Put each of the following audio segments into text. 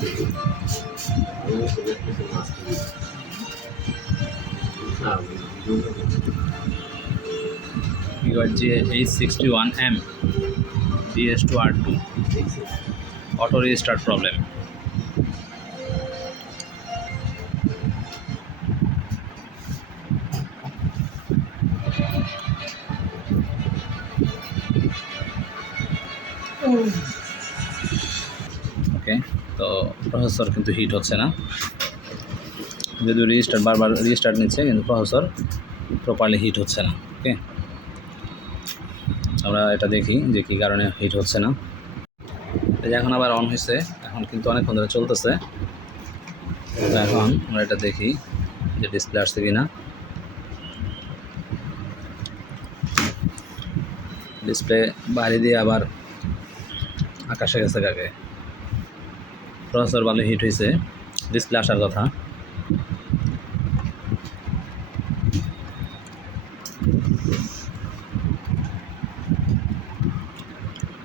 You got J861M DS2R2 auto restart problem. ওকে তো processor কিন্তু heat হচ্ছে না। যদিও রিস্টার্ট বারবার রিস্টার্ট নিচ্ছে, কিন্তু প্রসেসর প্রপারলি হিট হচ্ছে না ওকে আমরা এটা দেখি যে কী কারণে হিট হচ্ছে না। এখন আবার অন হয়েছে এখন কিন্তু অনেকক্ষণ ধরে চলতেছে। এখন আমরা এটা দেখি যে ডিসপ্লে আসছে কি না ডিসপ্লে বাইরে দিয়ে আবার আকাশে গেছে কাকে? প্রসেসর ভালো হিট হয়েছে। ডিসপ্লে আসার কথা।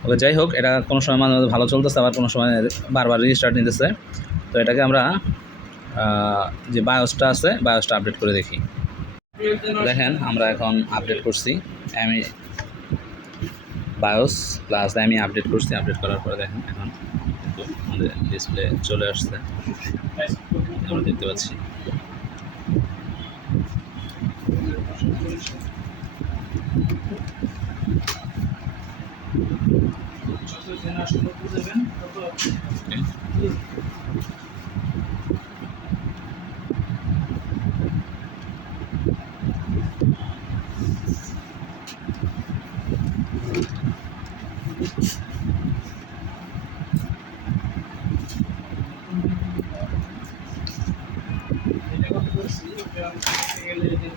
ওকে যাই হোক, এটা কোনো সময় মাঝে মাঝে ভালো চলতেছে, আবার কোনো সময় বারবার রিস্টার্ট নিতেছে। তো এটাকে আমরা যে বায়োসটা আছে বায়োসটা আপডেট করে দেখি। দেখেন, আমরা এখন আপডেট করছি। আমি বায়োস প্লাস আমি আপডেট করছি আপডেট করার পরে দেখেন এখন। আমাদের ডিসপ্লে চলে আসছে আমরা দেখতে পাচ্ছি Thank you. 对。